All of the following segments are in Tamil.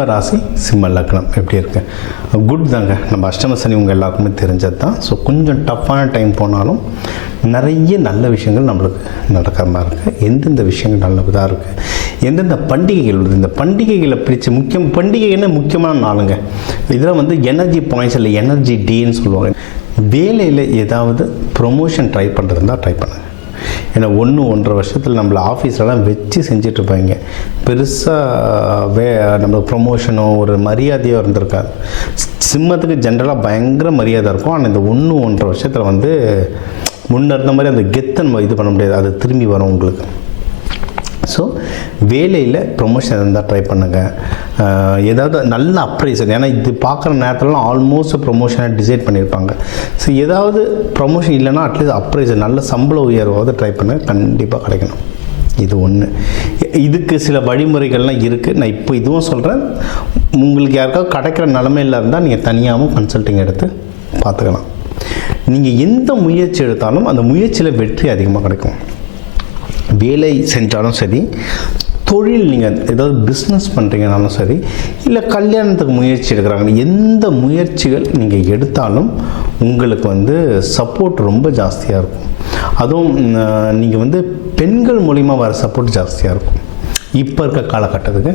சிம்ம ராசி சிம்ம லக்னம் எப்படி இருக்கு? குட் தாங்க. நம்ம அஷ்டம சனி உங்கள் எல்லாருக்குமே தெரிஞ்சது தான். ஸோ கொஞ்சம் டஃப்பான டைம் போனாலும் நிறைய நல்ல விஷயங்கள் நம்மளுக்கு நடக்கிற மாதிரி இருக்குது. எந்தெந்த விஷயங்கள் நல்லதாக இருக்குது, எந்தெந்த பண்டிகைகள் வருது, இந்த பண்டிகைகளை பிடிச்ச பண்டிகைன்னு முக்கியமான நாளுங்க. இதில் எனர்ஜி பாயிண்ட்ஸ் இல்லை, எனர்ஜி டேன்னு சொல்லுவாங்க. வேலையில் ஏதாவது ப்ரொமோஷன் ட்ரை பண்ணுறதுனா ட்ரை பண்ணுங்க. ஏன்னா 1-1.5 வருஷத்தில் நம்மளை ஆஃபீஸ்லலாம் வச்சு செஞ்சிட்ருப்பாங்க. பெருசாக நம்மளுக்கு ப்ரொமோஷனோ ஒரு மரியாதையோ இருந்திருக்காது. சிம்மத்துக்கு ஜென்ரலாக பயங்கர மரியாதை இருக்கும். ஆனால் இந்த 1-1.5 வருஷத்தில் முன்ன இருந்த மாதிரி அந்த கெத்தை நம்ம இது பண்ண முடியாது. அது திரும்பி வரும் உங்களுக்கு. ஸோ வேலையில் ப்ரொமோஷன் இருந்தால் ட்ரை பண்ணுங்கள். ஏதாவது நல்ல அப்ரைசல், ஏன்னா இது பார்க்குற நேரத்துலலாம் ஆல்மோஸ்ட் ப்ரொமோஷனை டிசைட் பண்ணியிருப்பாங்க. ஸோ ஏதாவது ப்ரொமோஷன் இல்லைன்னா அட்லீஸ்ட் அப்ரைசல் நல்ல சம்பள உயர்வாவது ட்ரை பண்ணுங்கள், கண்டிப்பாக கிடைக்கணும். இது ஒன்று. இதுக்கு சில வழிமுறைகள்லாம் இருக்குது. நான் இப்போ இதுவும் சொல்கிறேன். உங்களுக்கு யாருக்காவது கிடைக்கிற நிலமையில் இருந்தால் நீங்கள் தனியாகவும் கன்சல்டிங் எடுத்து பார்த்துக்கலாம். நீங்கள் எந்த முயற்சி எடுத்தாலும் அந்த முயற்சியில் வெற்றி அதிகமாக கிடைக்கும். வேலை செஞ்சாலும் சரி, தொழில் நீங்கள் ஏதாவது பிஸ்னஸ் பண்ணுறீங்கனாலும் சரி, இல்லை கல்யாணத்துக்கு முயற்சி எடுக்கிறாங்க, எந்த முயற்சிகள் நீங்கள் எடுத்தாலும் உங்களுக்கு சப்போர்ட் ரொம்ப ஜாஸ்தியாக இருக்கும். அதுவும் நீங்கள் பெண்கள் மூலிமா வர சப்போர்ட் ஜாஸ்தியாக இருக்கும். இப்போ இருக்க காலகட்டத்துக்கு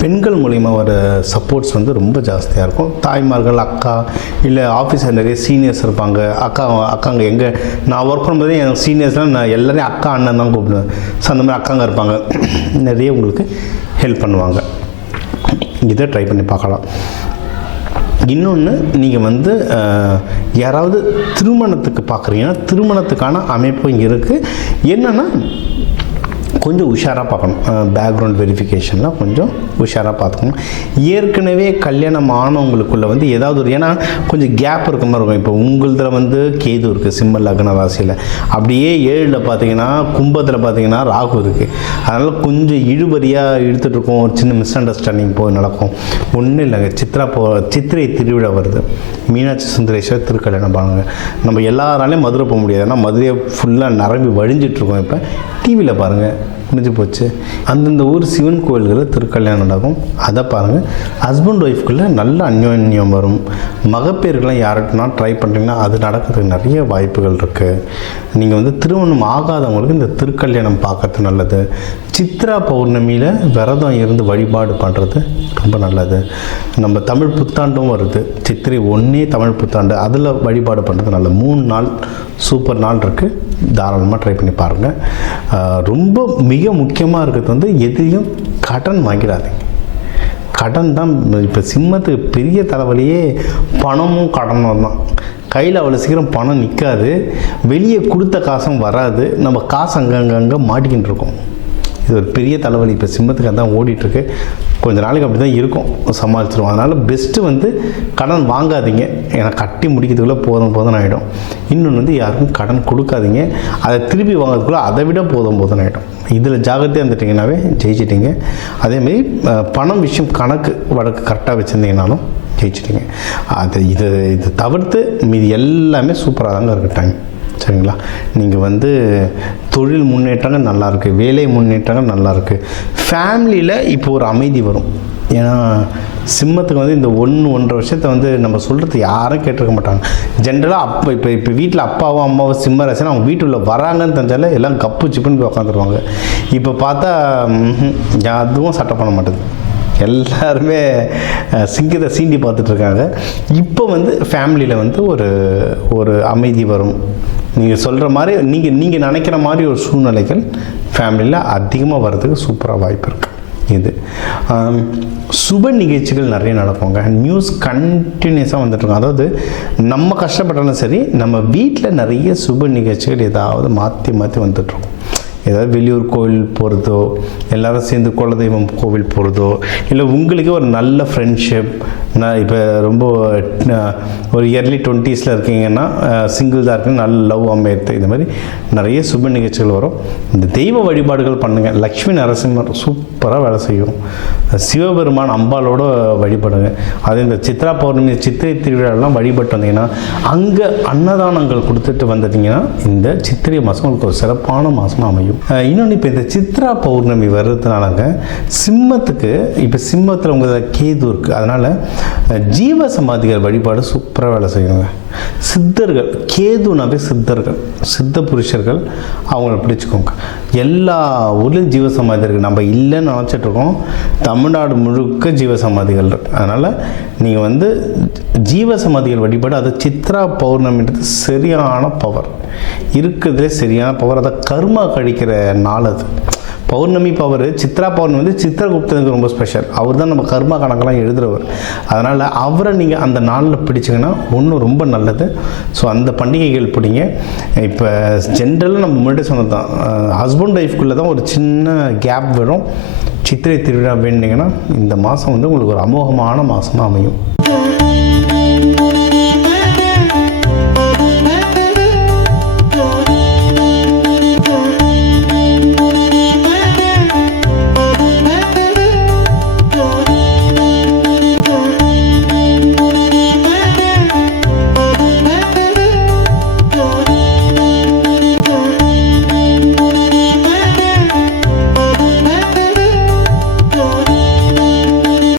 பெண்கள் மூலிமா வர சப்போர்ட்ஸ் ரொம்ப ஜாஸ்தியாக இருக்கும். தாய்மார்கள், அக்கா, இல்லை ஆஃபீஸில் நிறைய சீனியர்ஸ் இருப்பாங்க. அக்காங்க எங்கே நான் ஒர்க் பண்ணும்போதே என் சீனியர்ஸ்லாம் நான் எல்லாரையும் அக்கா அண்ணன் தான் கூப்பிடுவேன். ஸோ அந்த மாதிரி அக்காங்க இருப்பாங்க, நிறைய உங்களுக்கு ஹெல்ப் பண்ணுவாங்க. இதை ட்ரை பண்ணி பார்க்கலாம். இன்னொன்று, நீங்கள் யாராவது திருமணத்துக்கு பார்க்குறீங்கன்னா திருமணத்துக்கான அமைப்பு இங்கே இருக்குது. என்னென்னா கொஞ்சம் உஷாராக பார்க்கணும். பேக்ரவுண்ட் வெரிஃபிகேஷன்லாம் கொஞ்சம் உஷாராக பார்த்துக்கணும். ஏற்கனவே கல்யாணம் ஆனவங்களுக்குள்ளே ஏதாவது ஒரு, ஏன்னா கொஞ்சம் கேப் இருக்க மாதிரி இருக்கும். இப்போ உங்களதில் கேது இருக்குது சிம்ம லக்ன ராசியில். அப்படியே 7ல் பார்த்தீங்கன்னா கும்பத்தில் பார்த்தீங்கன்னா ராகு இருக்குது. அதனால் கொஞ்சம் இழுபறியாக இழுத்துட்ருக்கோம். ஒரு சின்ன மிஸ் அண்டர்ஸ்டாண்டிங் போய் நடக்கும். ஒன்றும் இல்லைங்க. சித்திரை திருவிழா வருது. மீனாட்சி சுந்தரேஸ்வர் திருக்கல்யாணம் பாருங்க. நம்ம எல்லாராலையும் மதுரை போக முடியாது. ஏன்னா மதுரையை ஃபுல்லாக நிரம்பி வழிஞ்சிட்ருக்கோம். இப்போ டிவியில் பாருங்கள், முடிஞ்சு போச்சு. அந்தந்த ஊர் சிவன் கோவில்களில் திருக்கல்யாணம் நடக்கும். அதை பாருங்கள். ஹஸ்பண்ட் ஒய்ஃப்குள்ளே நல்ல அந்யோன்யம் வரும். மகப்பேறுக்கெல்லாம் யார்கிட்டனா ட்ரை பண்ணுறீங்கன்னா அது நடக்கிறதுக்கு நிறைய வாய்ப்புகள் இருக்குது. நீங்கள் திருமணம் ஆகாதவங்களுக்கு இந்த திருக்கல்யாணம் பார்க்கறது நல்லது. சித்ரா பௌர்ணமியில் விரதம் இருந்து வழிபாடு பண்ணுறது ரொம்ப நல்லது. நம்ம தமிழ் புத்தாண்டும் வருது. சித்திரை 1 தமிழ் புத்தாண்டு, அதில் வழிபாடு பண்ணுறது நல்லது. 3 நாள் சூப்பர் நாள் இருக்குது. தாராளமாக ட்ரை பண்ணி பாருங்கள். ரொம்ப மிக முக்கியமாக இருக்கிறது எதையும் கடன் வாங்கிடாதீங்க. கடன் தான் இப்போ சிம்மத்துக்கு பெரிய தலைவலியே. பணமும் கடனும் தான். கையில் அவ்வளோ சீக்கிரம் பணம் நிற்காது. வெளியே கொடுத்த காசும் வராது. நம்ம காசு அங்கங்கே மாட்டிக்கிட்டு இருக்கோம். இது ஒரு பெரிய தலைவலி. இப்போ சிம்மத்துக்கு அதான் ஓடிட்டுருக்கு. கொஞ்ச நாளைக்கு அப்படி தான் இருக்கும், சமாளிச்சிருவோம். அதனால் பெஸ்ட்டு கடன் வாங்காதீங்க. ஏன்னா கட்டி முடிக்கிறதுக்குள்ளே போதும் ஆகிடும். இன்னொன்று யாருக்கும் கடன் கொடுக்காதீங்க. அதை திருப்பி வாங்கிறதுக்குள்ளே அதை விட போதும் ஆகிடும். இதில் ஜாகிரதையாக இருந்துட்டிங்கனாவே ஜெயிச்சிட்டிங்க. அதேமாரி பணம் விஷயம் கணக்கு வழக்கு கரெக்டாக வச்சுருந்தீங்கனாலும் ஜெயிச்சிட்டிங்க. இது தவிர்த்து மீதி எல்லாமே சூப்பராக தாங்க இருக்குது டைம். சரிங்களா? நீங்கள் தொழில் முன்னேற்றங்கள் நல்லாயிருக்கு, வேலை முன்னேற்றங்கள் நல்லாயிருக்கு. ஃபேமிலியில் இப்போ ஒரு அமைதி வரும். ஏன்னா சிம்மத்துக்கு இந்த 1-1.5 வருஷத்தை நம்ம சொல்கிறது யாரும் கேட்டிருக்க மாட்டாங்க. ஜென்ரலாக இப்போ வீட்டில் அப்பாவும் அம்மாவும் சிம்ம ராசினா அவங்க வீட்டுள்ள வராங்கன்னு தெரிஞ்சாலே எல்லாம் கப்பு சிப்புன்னு போய் உட்காந்துருவாங்க. இப்போ பார்த்தா அதுவும் சட்டை பண்ண மாட்டேது. எல்லாருமே சிங்கத்தை சீண்டி பார்த்துட்ருக்காங்க. இப்போ ஃபேமிலியில் ஒரு அமைதி வரும். நீங்கள் சொல்கிற மாதிரி நீங்கள் நினைக்கிற மாதிரி ஒரு சூழ்நிலைகள் ஃபேமிலியில் அதிகமாக வர்றதுக்கு சூப்பராக வாய்ப்பு இருக்குது. இது சுப நிகழ்ச்சிகள் நிறைய நடக்குங்க. நியூஸ் கண்டினியூஸாக வந்துட்டுருக்கோம். அதாவது நம்ம கஷ்டப்பட்டாலும் சரி, நம்ம வீட்டில் நிறைய சுப நிகழ்ச்சிகள் ஏதாவது மாற்றி வந்துட்டுருக்கோம். ஏதாவது வெளியூர் கோவில் போகிறதோ, எல்லோரும் சேர்ந்து குலதெய்வம் கோவில் போகிறதோ, இல்லை உங்களுக்கே ஒரு நல்ல ஃப்ரெண்ட்ஷிப். நான் இப்போ ரொம்ப ஒரு இயர்லி 20s இருக்கீங்கன்னா, சிங்கிள் தான் இருக்குன்னு நல்ல லவ் அமையறது. இந்த மாதிரி நிறைய சுப நிகழ்ச்சிகள் வரும். இந்த தெய்வ வழிபாடுகள் பண்ணுங்கள். லக்ஷ்மி நரசிம்மர் சூப்பராக வேலை செய்யும். சிவபெருமான் அம்பாலோட வழிபடுங்க. அது இந்த சித்ரா பௌர்ணமி, சித்திரை திருவிழாலாம் வழிபட்டு வந்தீங்கன்னா, அங்கே அன்னதானங்கள் கொடுத்துட்டு வந்துட்டிங்கன்னா இந்த சித்திரை மாதம் உங்களுக்கு ஒரு சிறப்பான மாதமாக அமையும். முடியும். இன்னொன்று இப்போ இந்த சித்ரா பௌர்ணமி வர்றதுனாலங்க சிம்மத்துக்கு, இப்போ சிம்மத்தில் உங்கள் கேது இருக்குது, அதனால் ஜீவ சமாதிகள் வழிபாடு சூப்பராக வேலை செய்யுங்க. சித்தர்கள், கேதுனாவே சித்தர்கள், சித்த புருஷர்கள், அவங்கள பிடிச்சிக்கோங்க. எல்லா ஊர்லேயும் ஜீவசமாதி இருக்குது. நம்ம இல்லைன்னு நினச்சிட்ருக்கோம், தமிழ்நாடு முழுக்க ஜீவசமாதிகள் இருக்குது. அதனால் நீங்கள் வந்து ஜீவசமாதிகள் வழிபாடு, அது சித்ரா பௌர்ணமின்றது சரியான பவர் இருக்கிறதுலே சரியான பவர். அதை கர்மா கழிக்கிற நாள் அது. பௌர்ணமி பவர், சித்ரா பௌர்ணமி வந்து சித்திரகுப்தனுக்கு ரொம்ப ஸ்பெஷல். அவர் தான் நம்ம கர்மா கணக்கெல்லாம் எழுதுகிறவர். அதனால் அவரை நீங்கள் அந்த நாளில் பிடிச்சிங்கன்னா ஒன்றும் ரொம்ப நல்லது. ஸோ அந்த பண்டிகைகள் பிடிங்க. இப்போ ஜென்ரலாக நம்ம முன்னாடி சொன்னது தான், ஹஸ்பண்ட் ஒய்ஃப்குள்ளே தான் ஒரு சின்ன கேப் வரும். சித்திரை திருவிழா வேண்டிங்கன்னா இந்த மாதம் வந்து உங்களுக்கு ஒரு அமோகமான மாதமாக அமையும்.